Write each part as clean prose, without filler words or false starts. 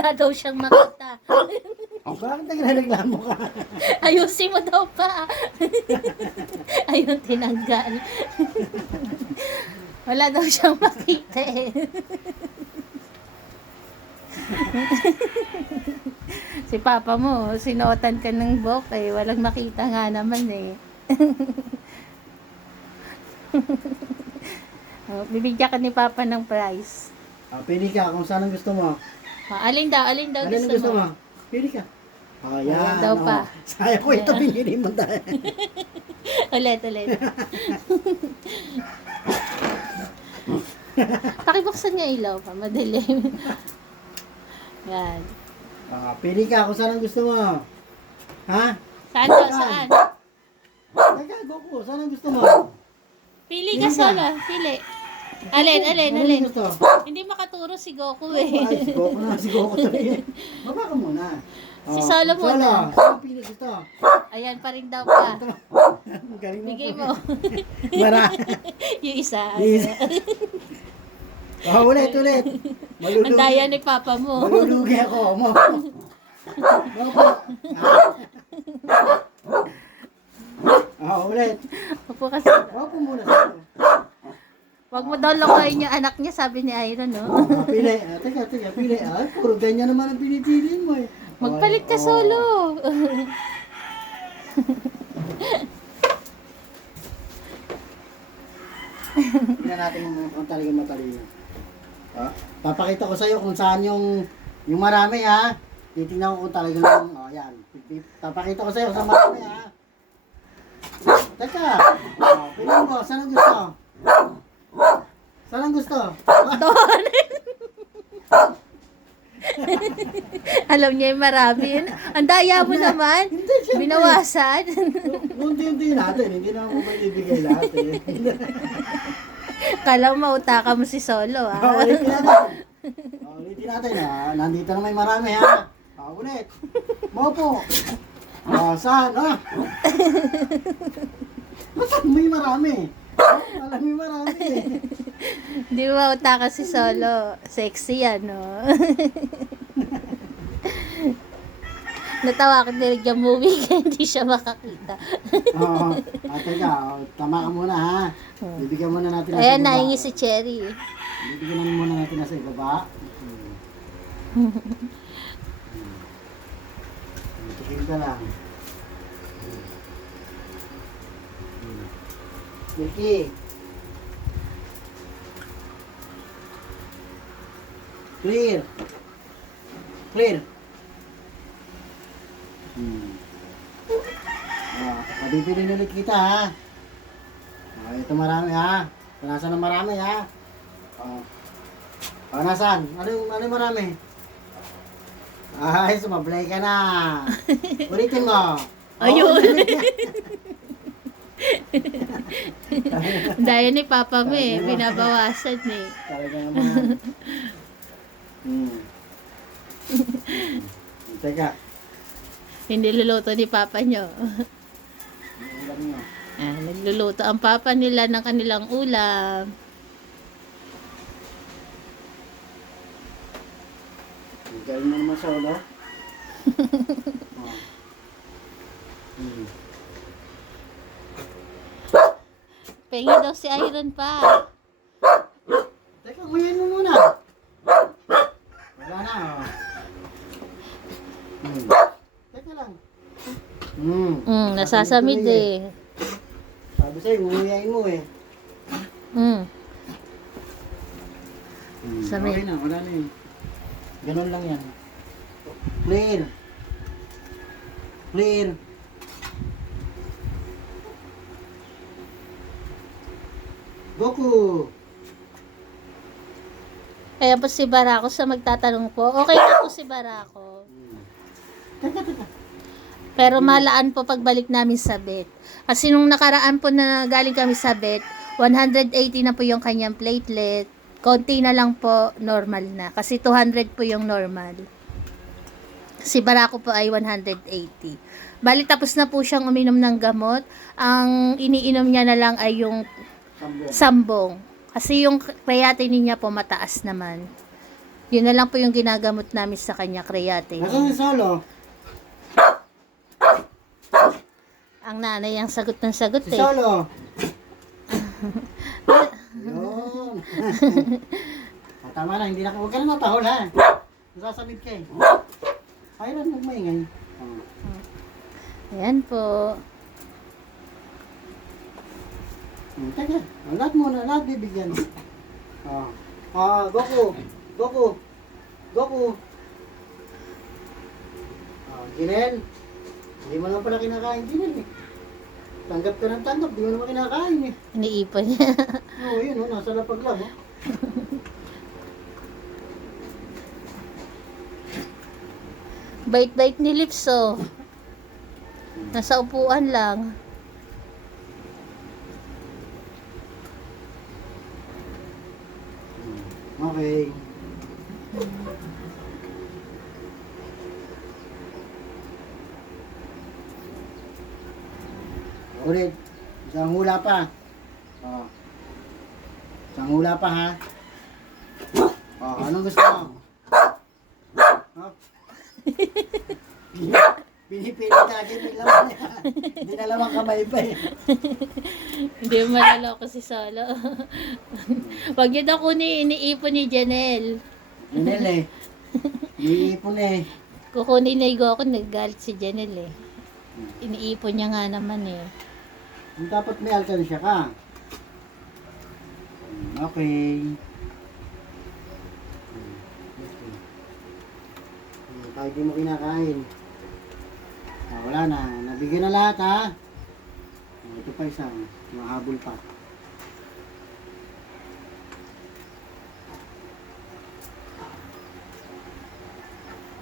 Wala daw siyang makita. Bakit nagreklamo ka? Ayusin mo daw pa. Ayun, tinanggal. Wala daw siyang makita eh. Si papa mo, sinuotan ka ng buhok eh. Walang makita nga naman eh. Oh, bibigyan ka ni papa ng prize. Pili ka kung saan ang gusto mo. Alin daw Alin ang gusto gusto mo? mo? Pili ka. Ayan. Ayan daw pa. Sayang ko ito pinili mo dahil. Ulit. Pakibuksan nga ilaw pa, madilim. Yan. Pili ka kung saan ang gusto mo. Ha? Saan daw? Saan? Nagago ko. Saan ang gusto mo? Pili ka Pili ka. solo. Pili. Alin. Ang gusto? Hindi makaturo si Goku eh. Ay, si Goku talaga. Baba ka muna. Si Solo muna. Saan ang pili gusto? Ayan pa rin daw pa. Galing mo. Bigay mo. Mara. Yung isa. Ulit. Ang daya ni papa mo. Malulugi ako. Ulit. Opo kasi. Opo muna. Wag mo daw lokohin yung anak niya, sabi ni Iron, no? Pili. Teka, pili. Puro ganyan naman ang pinipili mo eh. Magpalit ka solo. Tingnan natin kung talagang matalino. Papakita ko sa'yo kung saan yung marami ha. Titingnan ko kung talagang yan. Papakita ko sa'yo sa marami ha. Teka. Pili mo. Saan ang gusto? Saan ang gusto? Doon. Alam niya yung marami yun. Ang daya mo naman. Hindi, syempre. Binawasan. Unti-unti natin. Hindi naman ko maibigay lahat eh. Kala mo mautaka mo si Solo, ah. Ulitin natin ha. Nandito na may marami ha. Ulit. Mopo. Saan? Saan may marami? Alam mo marami eh. Hindi mo mautaka si Solo. Sexy yan, no? Natawa ko din yung movie kaya hindi siya makakita. Teka. Tama ka muna ha. Bibigyan muna natin nasa Ayan, ibaba. nahingi si Cherry. Bibigyan muna natin nasa ibaba. Tikim ka lang. Milky. Clear. Pabibili ulit kita ha. Ito marami ha. Nasaan ang marami ha. Nasaan? Ano yung marami? Ay, sumablay ka na. Ulitin mo. Ayun. Dahil ni Papa mo eh, binabawasan eh. Talaga naman. Teka. Hindi luluto ni Papa nyo. Ulam nyo. Nagluluto ang Papa nila ng kanilang ulam. Galing mo naman sa ulo. Pengi daw si Iron pa. Teka, nguyain mo muna. Wala na Teka lang. Nasasamid eh. Sabi sa'yo, nguyain mo eh. Samid. Okay na, wala na yun. Ganun lang yan. Clear. Goku. Kaya po si Barako sa magtatanong po. Okay na po si Barako. Teka. Pero malaan po pagbalik namin sa bet. Kasi nung nakaraan po na galing kami sa bet, 180 na po yung kanyang platelet. Konti na lang po, normal na. Kasi 200 po yung normal. Si Barako po ay 180. Bali tapos na po siyang uminom ng gamot. Ang iniinom niya na lang ay yung sambong. Kasi yung creatinine niya po mataas naman. Yun na lang po yung ginagamot namin sa kanya, creatine. Nasaan si Solo? Ang nanay ang sagot ng sagot Si eh. Solo. Yun. Tama na, hindi na huwag ka na matahol ha. Nasasamid ka eh. Kailan magmaingay? Ayan po. Teka, lahat muna, lahat bibigyan. Goku. Goku. Goku. Jinel. Hindi mo naman pala kinakain, Jinel eh. Tanggap ka ng tanggap, di mo naman kinakain eh. Iniipon niya. Oo, yun oh, nasa lapag lang oh. Bait-bait ni Lips oh. Nasa upuan lang. Okay. Ulit. Isang hula pa. Isang hula pa ha. Anong gusto mo? Pinipili talaga yung laman niya. Hindi na lamang kamay pa eh. Hindi mo malaloko si Solo. Wag niyo daw kunin, iniipon ni Janelle. Janel eh. Iipon eh. Kukunin na ako, naggalit si Janelle eh. Iniipon niya nga naman eh. Dapat may alkansya ka. Okay. Kahit di mo kinakain. Wala na. Nabigyan na lahat ha. Ito pa isang. Mahabol pa.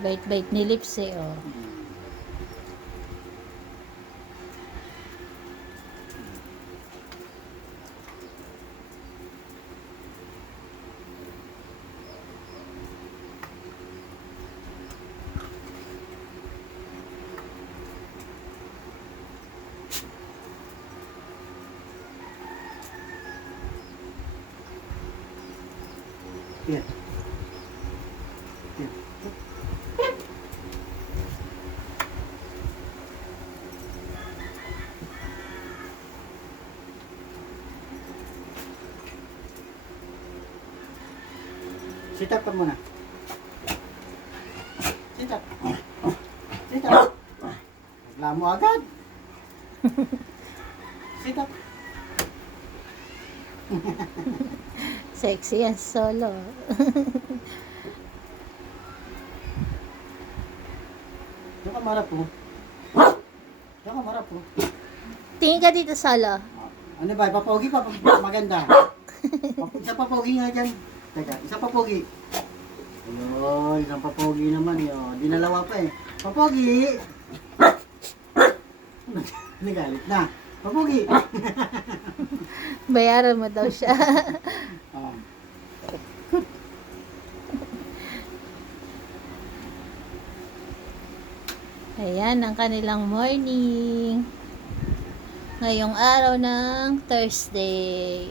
Bait-bait ni Lips eh oh. Yan. Yan. Sit up ka muna. Sit up. Sit up. Wala mo agad. Sit up. Sexy yan Solo. Diyan ka marap po. Diyan ka marap po. Tingin ka dito Solo. Ano ba? Papogi pa? Maganda. Isa papogi nga dyan. Teka, isa papogi. Ayun, isang papogi naman yun. Dinalawa pa eh. Papogi! Nagalit na. Papogi! Bayaran mo daw siya. Oh. Ayan ang kanilang morning. Ngayong araw ng Thursday.